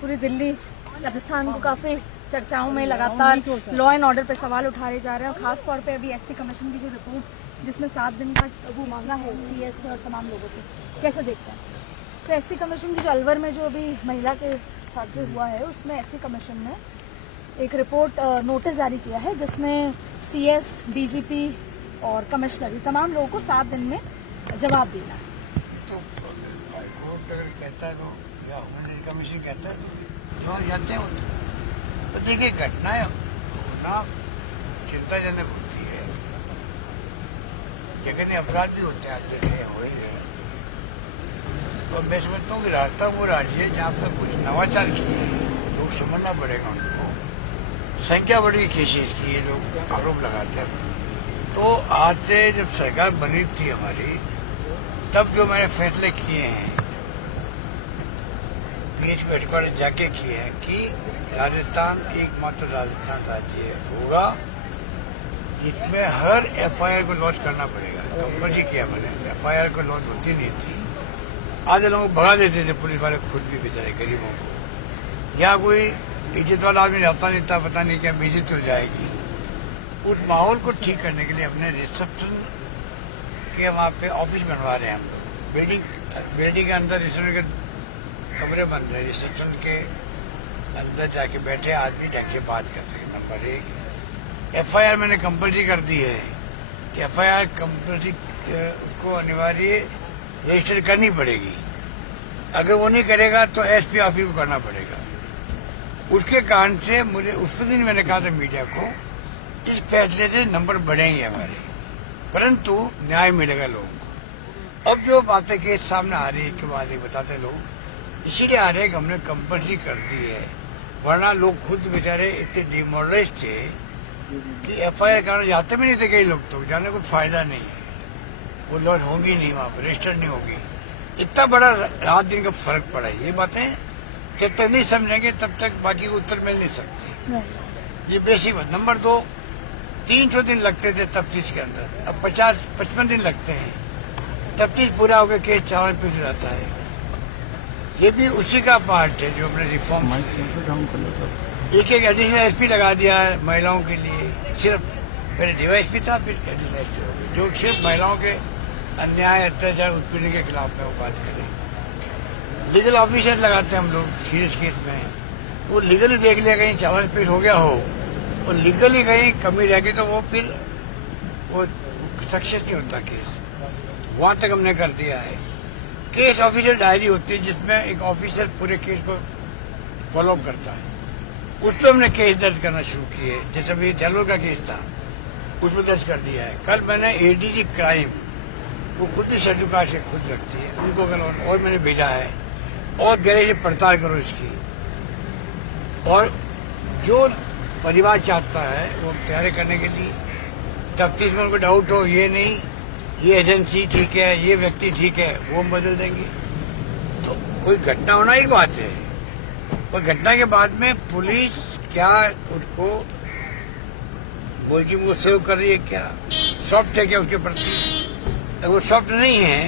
पूरी दिल्ली राजस्थान को काफ़ी चर्चाओं में लगातार लॉ एंड ऑर्डर पर सवाल उठाए जा रहे हैं और खास तौर पे अभी एससी कमीशन की जो रिपोर्ट जिसमें 7 दिन का वो मांगा है सीएस और तमाम लोगों से, कैसे देखते हैं? तो एससी कमीशन की जो अलवर में जो अभी महिला के साथ जो हुआ है उसमें एससी कमीशन ने एक रिपोर्ट नोटिस जारी किया है जिसमें सीएस, डीजीपी और कमिश्नर तमाम लोगों को 7 दिन में जवाब देना है। तो हाईकोर्ट अगर कहता है तो या ह्यूमन कमीशन कहता है तो वहाँ जाते हैं। तो देखिए घटनाएं होना चिंताजनक होती है, जगह अपराध भी होते हैं, आप देख रहे हैं हो ही गए। तो मैं समझता हूँ कि राजस्थान वो राज्य है जहाँ पर कुछ नवाचार किए हैं, लोग समझना पड़ेगा उनको। संख्या बड़ी केसेस की ये लोग आरोप लगाते हैं। तो आज से जब सरकार बनी थी हमारी, तब जो मैंने फैसले किए हैं पीएच को हेडक्वार्टर जाके किए हैं कि राजस्थान एकमात्र राजस्थान राज्य होगा जिसमें हर एफआईआर को लॉन्च करना पड़ेगा। कंपल्सरी किया मैंने, एफआईआर को लॉन्च होती नहीं थी। आधे लोगों को भगा देते थे पुलिस वाले, खुद भी बेचारे गरीबों को। या कोई इज्जत वाला आदमी रहता नहीं था, पता नहीं क्या बेइज्जती हो जाएगी। उस माहौल को ठीक करने के लिए अपने रिसेप्शन के वहाँ पे ऑफिस बनवा रहे हैं हम लोग। बिल्डिंग के अंदर रिसेप्शन के कमरे बन रहे हैं, रिसेप्शन के अंदर जाके बैठे आदमी ढंग से बात कर सके। नंबर 1, एफआईआर मैंने कंपल्सरी कर दी है कि एफआईआर कंपल्सरी उसको अनिवार्य रजिस्टर करनी पड़ेगी। अगर वो नहीं करेगा तो एसपी ऑफिस को करना पड़ेगा। उसके कारण से मुझे उस दिन मैंने कहा था मीडिया को, इस फैसले से नंबर बढ़ेंगे हमारे, परंतु न्याय मिलेगा लोगों को। अब जो बातें केस सामने आ रही है के बाद बताते लोग इसीलिए आ रहे हैं कि हमने कंपल्सरी कर दी है, वरना लोग खुद बेचारे इतने डिमोरलाइज थे कि एफआईआर कारण जाते भी नहीं थे। कई लोग तो जाने को फायदा नहीं है, वो लॉन्च होगी नहीं, वहाँ पर रजिस्टर नहीं होगी। इतना बड़ा रात दिन का फर्क पड़ा है। ये बातें जब तक नहीं समझेंगे तब तक बाकी को उत्तर मिल नहीं सकते। ये बेसिक बात। नंबर 2, 300 दिन लगते थे तफ्तीश के अंदर, अब 50-55 दिन लगते हैं। तफ्तीश पूरा होकर केस चावल पे जाता है। ये भी उसी का पार्ट है जो हमने रिफॉर्म एक एडिशनल एसपी लगा दिया है महिलाओं के लिए। सिर्फ पहले डीवाईएसपी था, फिर एडिशनल एसपी हो गया, जो सिर्फ महिलाओं के अन्याय, अत्याचार, उत्पीड़न के खिलाफ में वो बात करें। लीगल ऑफिसर लगाते हैं हम लोग सीरियस केस में, वो लीगली देख लिया कहीं चावल पेश हो गया हो और लीगली कहीं कमी रहेगी तो वो फिर वो सक्सेस नहीं होता केस। वहां तक हमने कर दिया है। केस ऑफिसर डायरी होती है जिसमें एक ऑफिसर पूरे केस को फॉलो अप करता है। उस पर हमने केस दर्ज करना शुरू किए। जैसे अभी जलोर का केस था, उस पर दर्ज कर दिया है। कल मैंने एडीजी क्राइम, वो खुद ही शेड्यूल कास्ट के खुद रखती है, उनको कल और मैंने भेजा है और गहरे से पड़ताल करो इसकी। और जो परिवार चाहता है वो तैयारी करने के लिए तफ्तीश में उनको डाउट हो, ये नहीं ये एजेंसी ठीक है, ये व्यक्ति ठीक है, वो हम बदल देंगे। तो कोई घटना होना ही बात है, और घटना के बाद में पुलिस क्या उसको बोल की वो सेव कर रही है, क्या सॉफ्ट है क्या उसके प्रति? अगर वो सॉफ्ट नहीं है,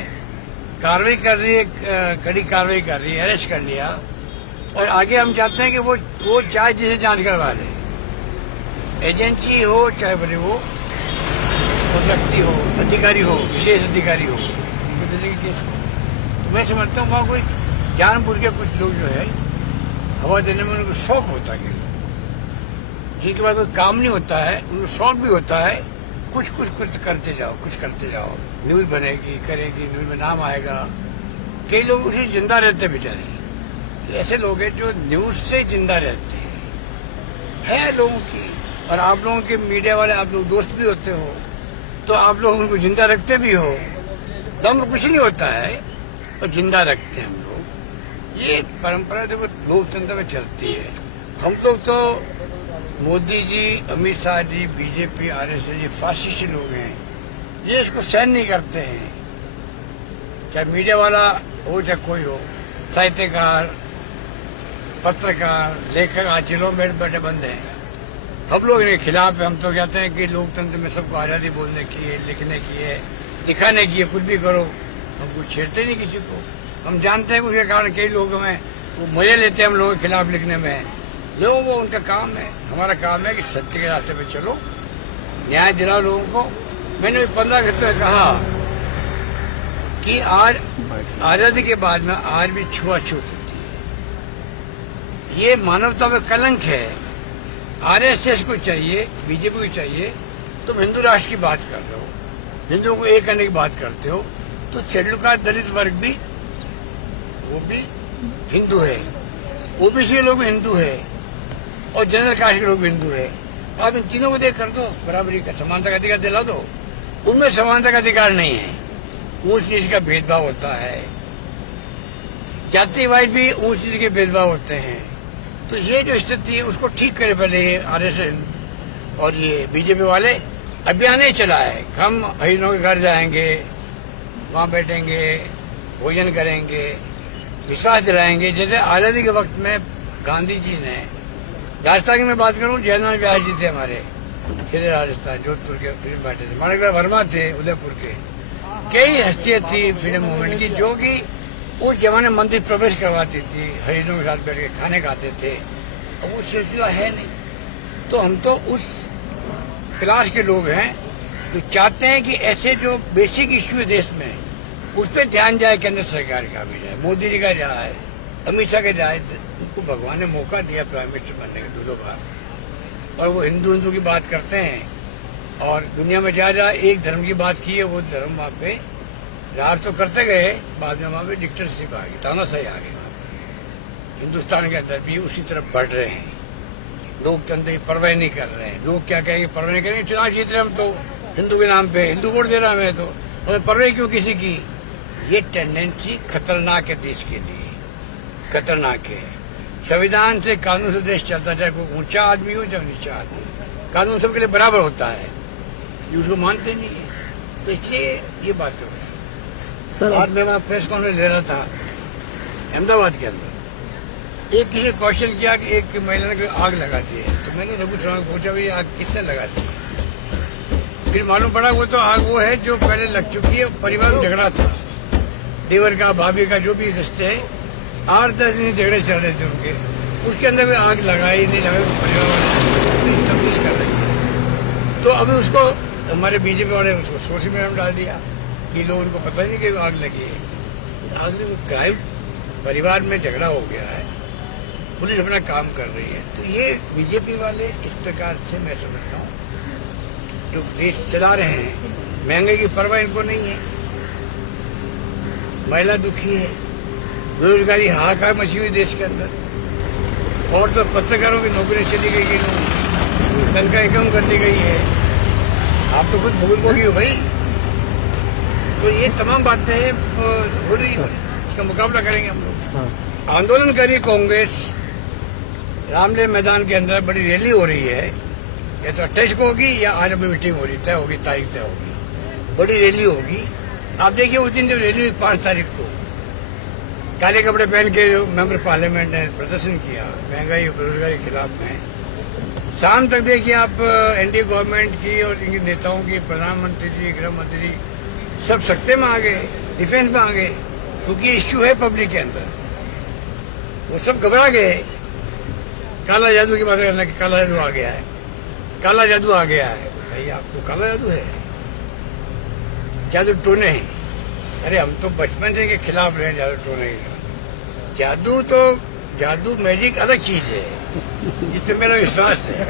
कार्रवाई कर रही है, कड़ी कार्रवाई कर रही है, अरेस्ट कर लिया, और आगे हम चाहते हैं कि वो चाहे जिसे जांच करवा ले, एजेंसी हो चाहे बड़े वो व्यक्ति हो, अधिकारी हो, विशेष अधिकारी हो, केस हो। तो मैं समझता हूँ वहाँ कोई जानबूझ के कुछ लोग जो है हवा देने में उनको शौक होता है, जिनके बाद कोई काम नहीं होता है उनको शौक भी होता है, कुछ करते जाओ, कुछ करते जाओ, न्यूज बनेगी, करेगी, न्यूज में नाम आएगा। कई लोग उसी जिंदा रहते बेचारे। तो ऐसे लोग हैं जो न्यूज से जिंदा रहते हैं लोगों की। और आप लोगों के मीडिया वाले, आप लोग दोस्त भी होते हो, तो आप लोग उनको जिंदा रखते भी हो। दम कुछ नहीं होता है और जिंदा रखते हैं हम लोग। ये परंपरा देखो लोकतंत्र में चलती है। हम लोग तो मोदी जी, अमित शाह जी, बीजेपी, आरएसएस ये फासिस्ट लोग हैं, ये इसको सहन नहीं करते हैं। चाहे मीडिया वाला हो चाहे कोई हो, साहित्यकार, पत्रकार, लेखक आज जिलों में बैठे बंद हैं। हम लोग इनके खिलाफ है। हम तो कहते हैं कि लोकतंत्र में सबको आज़ादी बोलने की है, लिखने की है, दिखाने की है, कुछ भी करो, हम कुछ छेड़ते नहीं किसी को। हम जानते हैं उसके कारण कई लोग हमें वो मजे लेते हैं हम लोगों के खिलाफ लिखने में। लोगों को उनका काम है, हमारा काम है कि सत्य के रास्ते पे चलो, न्याय दिलाओ लोगों को। मैंने 15 अगस्त में कहा कि आज आजादी के बाद में आज भी छुआछूत होती है, ये मानवता में कलंक है। आरएसएस को चाहिए, बीजेपी को चाहिए, तुम हिंदू राष्ट्र की बात कर रहे हो, हिंदुओं को एक करने की बात करते हो, तो शेड्यूल कास्ट दलित वर्ग भी वो भी हिंदू है, ओबीसी के लोग भी हिंदू है और जनरल कास्ट के लोग भी हिंदू है। आप इन तीनों को देख कर दो, बराबरी का समानता का अधिकार दिला दो। उनमें समानता का अधिकार नहीं है, ऊंच नीच का भेदभाव होता है, जातिवाद भी ऊंच नीच के भेदभाव होते हैं। तो ये जो स्थिति है उसको ठीक करे पहले ये आरएसएस और ये बीजेपी वाले अभियान ही चला है। हम हरिजनों के घर जाएंगे, वहां बैठेंगे, भोजन करेंगे, विश्वास दिलाएंगे। जैसे आजादी के वक्त में गांधी जी ने, राजस्थान की मैं बात करूं, जयनारायण व्यास जी थे हमारे, फिर राजस्थान जोधपुर के फिर बैठे थे, माणिक वर्मा थे उदयपुर के, कई हस्तियां थी फ्रीडम मूवमेंट की जो कि उस जमाने मंदिर प्रवेश करवाती थी, हरिजनों के साथ बैठ के खाने खाते थे। अब वो सिलसिला है नहीं। तो हम तो उस क्लास के लोग हैं जो चाहते हैं कि ऐसे जो बेसिक इश्यू है देश में उस पर ध्यान जाए, केंद्र सरकार का भी जाए, मोदी जी का जाए, अमित शाह का जाए। उनको भगवान ने मौका दिया प्राइम मिनिस्टर बनने का 2 बार, और वो हिंदू की बात करते हैं। और दुनिया में जहाँ एक धर्म की बात की है वो धर्म वहाँ पे राज तो करते गए, बाद में वहाँ पे डिक्टेटरशिप आ गई, तानाशाही आ गई। वहाँ पे हिंदुस्तान के अंदर भी उसी तरफ बढ़ रहे हैं, लोकतंत्र की परवाह नहीं कर रहे हैं। लोग क्या कहेंगे, परवाह नहीं करेंगे, चुनाव जीत रहे हम तो हिंदू के नाम पे, हिंदू वोट दे रहा हमें तो, और परवाह क्यों किसी की। ये टेंडेंसी खतरनाक है, देश के लिए खतरनाक है। संविधान से, कानून से देश चलता, चाहे कोई ऊंचा आदमी हो चाहे नीचा आदमी, कानून सबके लिए बराबर होता है, ये उसको मानते नहीं है। तो इसलिए ये बात हो रही है। सर आज मैं वहाँ प्रेस कॉन्फ्रेंस ले रहा था अहमदाबाद के अंदर, एक किसी ने क्वेश्चन किया कि एक महिला ने आग लगा दी है, तो मैंने रघु शर्मा को पूछा भाई आग किसने लगा दी। फिर मालूम पड़ा वो तो आग वो है जो पहले लग चुकी है, परिवार में झगड़ा था, देवर का भाभी का जो भी रिश्ते है, 8-10 दिन झगड़े चल रहे थे उनके, उसके अंदर भी आग लगाई नहीं लगाई, तो परिवार तफ्तीश कर रही है। तो अभी उसको हमारे बीजेपी वाले उसको सोशल मीडिया में डाल दिया कि लोग उनको पता ही नहीं कि आग लगी है। आग क्राइम, परिवार में झगड़ा हो गया है, पुलिस अपना काम कर रही है। तो ये बीजेपी वाले इस प्रकार से मैं समझता हूँ जो देश चला रहे हैं, महंगाई की परवाह इनको नहीं है, महिला दुखी है, बेरोजगारी हाहाकार मची हुई देश के अंदर, और तो पत्रकारों की नौकरी चली गई, तनख्वाह कम कर दी गई है। आप तो खुद भुगतभोगी हो भाई। तो ये तमाम बातें हो रही है, इसका मुकाबला करेंगे हम लोग। आंदोलन करी कांग्रेस, रामलीला मैदान के अंदर बड़ी रैली हो रही है, या तो 28 को होगी या आज में मीटिंग हो रही तय होगी, तारीख तय होगी, बड़ी रैली होगी। आप देखिए उस दिन जब रैली हुई 5 तारीख को, काले कपड़े पहन के जो मेंबर पार्लियामेंट ने प्रदर्शन किया महंगाई और बेरोजगारी के खिलाफ में, शाम तक देखिए आप एनडीए गवर्नमेंट की और इनके नेताओं की, प्रधानमंत्री जी, गृह मंत्री सब सत्ते में आ गए, डिफेंस में आ गए, क्योंकि इश्यू है पब्लिक के अंदर। वो सब घबरा गए। काला जादू की बात करना कि काला जादू आ गया है, काला जादू आ गया है। भाई आपको काला जादू है, जादू टोने हैं। अरे हम तो बचपन से के खिलाफ रहे जादू टोने के। जादू मैजिक अलग चीज है, जिसपे मेरा विश्वास है।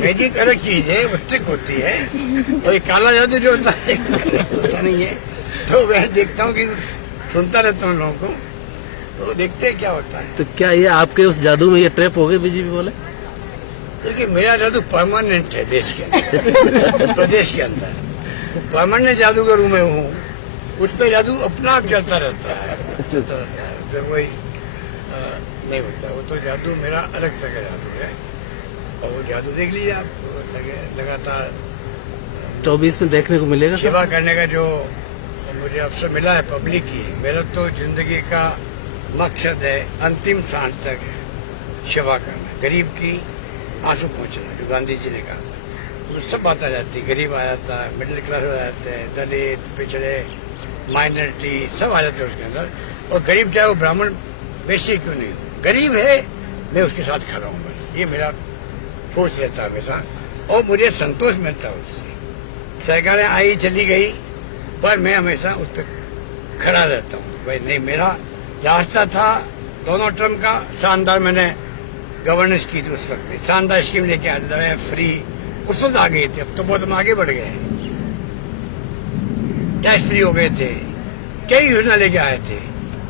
मैजिक अलग चीज है, वो ट्रिक होती है, और ये काला जादू जो होता है होता नहीं है। तो मैं देखता हूँ कि सुनता रहता हूँ लोगों को, तो देखते हैं क्या होता है। तो क्या ये आपके उस जादू में ये ट्रैप हो गए बीजेपी वाले? देखिए मेरा जादू परमानेंट है देश के अंदर, प्रदेश के अंदर परमानेंट जादूगर हूँ मैं हूँ। उस पर जादू अपना आप चलता रहता है, फिर वही नहीं होता। वो तो जादू मेरा अलग तरह का जादू है, और वो जादू देख लीजिए आप, लगातार 24 में देखने को मिलेगा। सेवा करने का जो मुझे अवसर मिला है पब्लिक की, मेरा तो जिंदगी का मकसद है अंतिम सांस तक सेवा करना, गरीब की आंसू पहुंचना, जो गांधी जी ने कहा था। तो सब बात आ जाती है, गरीब आ जाता है, मिडिल क्लास आ जाते हैं, दलित, पिछड़े, माइनॉरिटी सब आ जाते हैं उसके अंदर। और गरीब चाहे वो ब्राह्मण वैसे क्यों नहीं हूँ? गरीब है, मैं उसके साथ खड़ा हूँ, बस ये मेरा सोच रहता है हमेशा, और मुझे संतोष मिलता है उससे। सरकारें आई चली गई, पर मैं हमेशा उस पर खड़ा रहता हूँ। भाई नहीं, मेरा रास्ता था दोनों टर्म का शानदार, मैंने गवर्नेंस की थी उस वक्त में, शानदार स्कीम लेके आए, दवाएं फ्री, उस वक्त आ गए थे। अब तो बहुत हम आगे बढ़ गए हैं, टैक्स फ्री हो गए थे, कई योजना लेके आए थे।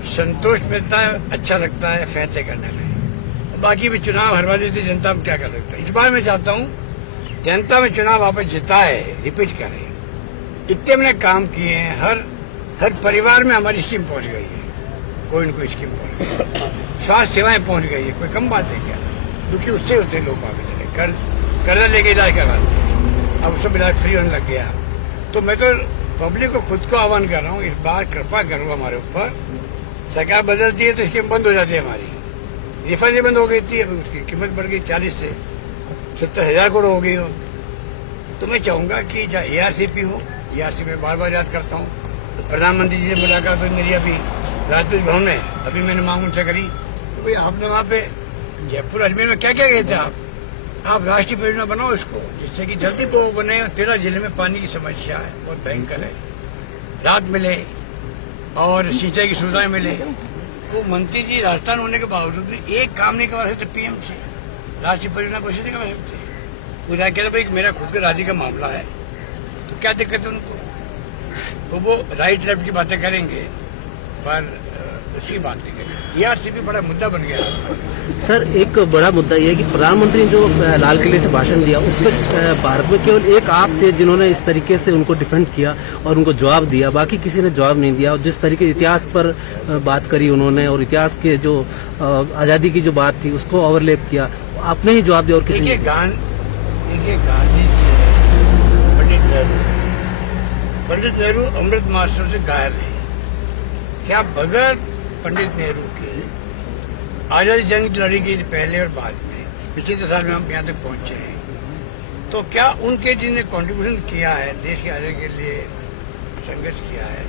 संतोष मिलता है, अच्छा लगता है फैसले करने में। बाकी भी चुनाव हरवा देती जनता, हम क्या कर सकते हैं। इस बार मैं चाहता हूँ जनता में चुनाव वापस जिताए, रिपीट करे। इतने मैंने काम किए हैं, हर परिवार में हमारी स्कीम पहुंच गई है, कोई न कोई स्कीम पहुंच गई है, स्वास्थ्य सेवाएं पहुंच गई है, कोई कम बात है क्या? दुखी उससे होते हैं लोग, कर्जा लेके इलाज करवाते हैं, अब सब इलाज फ्री होने लग गया। तो मैं तो पब्लिक को खुद को आह्वान कर रहा हूँ, इस बार कृपा करो हमारे ऊपर। सरकार बदलती है तो स्कीम बंद हो जाती है हमारी, रिफंड बंद हो गई थी, अब उसकी कीमत बढ़ गई 40 से 70,000 करोड़ हो गई हो। तो मैं चाहूंगा कि चाहे ARCP हो, ARCP में बार बार याद करता हूँ, तो प्रधानमंत्री जी से मुलाकात हुई मेरी अभी राजदूत भवन में, अभी मैंने मांग उनसे करी, तो भाई आपने वहाँ पे जयपुर अजमेर में क्या क्या गए थे आप राष्ट्रीय परियोजना बनाओ इसको, जिससे कि जल्दी वो बने। 13 जिले में पानी की समस्या है, बहुत भयंकर है, राहत मिले और सिंचाई की सुविधाएं मिले। तो मंत्री जी राजस्थान होने के बावजूद भी एक काम नहीं करवा सकते PM से, राष्ट्रीय परियोजना को नहीं करवा सकते। वो कहते भाई मेरा खुद के राज्य का मामला है, तो क्या दिक्कत है उनको? तो वो राइट लेफ्ट की बातें करेंगे, पर उसकी बात नहीं करेंगे। ARCP बड़ा मुद्दा बन गया है। सर, एक बड़ा मुद्दा ये है कि प्रधानमंत्री ने जो लाल किले से भाषण दिया, उस पर भारत में केवल एक आप थे जिन्होंने इस तरीके से उनको डिफेंड किया और उनको जवाब दिया, बाकी किसी ने जवाब नहीं दिया। और जिस तरीके इतिहास पर बात करी उन्होंने, और इतिहास के जो आजादी की जो बात थी उसको ओवरलैप किया, आपने ही जवाब दिया और किसी ने। गांधी पंडित नेहरू अमृत महोत्सव से गायब है। क्या बगैर पंडित नेहरू के आजादी जंग लड़ी गई थी पहले और बाद में, पिछले 10 साल में हम यहाँ तक पहुंचे हैं। तो क्या उनके जिन्हें कंट्रीब्यूशन किया है, देश की आजादी के लिए संघर्ष किया है,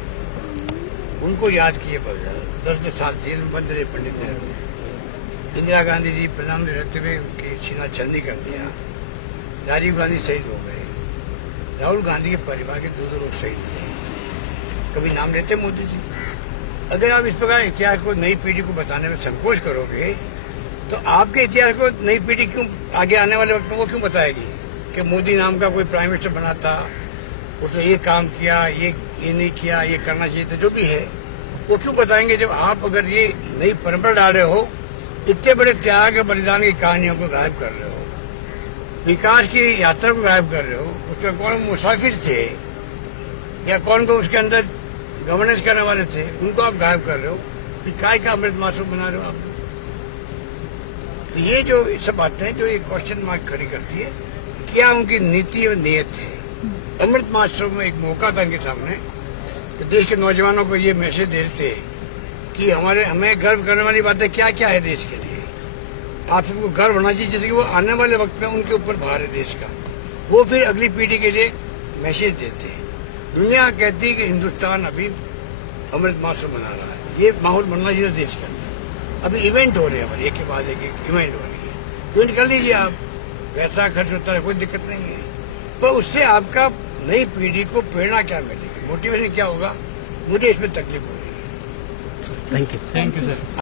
उनको याद किए बगैर 10 साल जेल में बंद रहे पंडित नेहरू। इंदिरा गांधी जी प्रधानमंत्री रहते हुए उनकी सीना छलनी कर दिया, राजीव गांधी शहीद हो गए, राहुल गांधी के परिवार के 2 लोग शहीद हुए। कभी नाम लेते मोदी जी? अगर आप इस प्रकार इतिहास को नई पीढ़ी को बताने में संकोच करोगे, तो आपके इतिहास को नई पीढ़ी क्यों आगे आने वाले वक्त में वो क्यों बताएगी कि मोदी नाम का कोई प्राइम मिनिस्टर बना था, उसने ये काम किया, ये नहीं किया, ये करना चाहिए था, जो भी है वो क्यों बताएंगे? जब आप अगर ये नई परंपरा डाल रहे हो, इतने बड़े त्याग और बलिदान की कहानियों को गायब कर रहे हो, विकास की यात्रा को गायब कर रहे हो, उसमें कौन मुसाफिर थे या कौन को उसके अंदर गवर्नेंस करने वाले थे, उनको आप गायब कर रहे हो, फिर काय का अमृत महोत्सव बना रहे हो आप? तो ये जो सब बातें हैं जो ये क्वेश्चन मार्क खड़ी करती है, क्या उनकी नीति और नीयत है। अमृत महोत्सव में एक मौका था इनके सामने कि देश के नौजवानों को ये मैसेज देते कि हमें गर्व करने वाली बातें क्या क्या है देश के लिए, आप सबको गर्व होना चाहिए, जैसे कि वो आने वाले वक्त में उनके ऊपर भार है देश का, वो फिर अगली पीढ़ी के लिए मैसेज देते हैं। दुनिया कहती है कि हिंदुस्तान अभी अमृत महोत्सव मना रहा है, ये माहौल बनना चाहिए देश के अंदर। अभी इवेंट हो रहे हैं, एक के बाद एक इवेंट हो रही है, इवेंट कर लीजिए आप, पैसा खर्च होता है, कोई दिक्कत नहीं है, पर उससे आपका नई पीढ़ी को प्रेरणा क्या मिलेगी, मोटिवेशन क्या होगा, मुझे इसमें तकलीफ हो रही है। Thank you sir.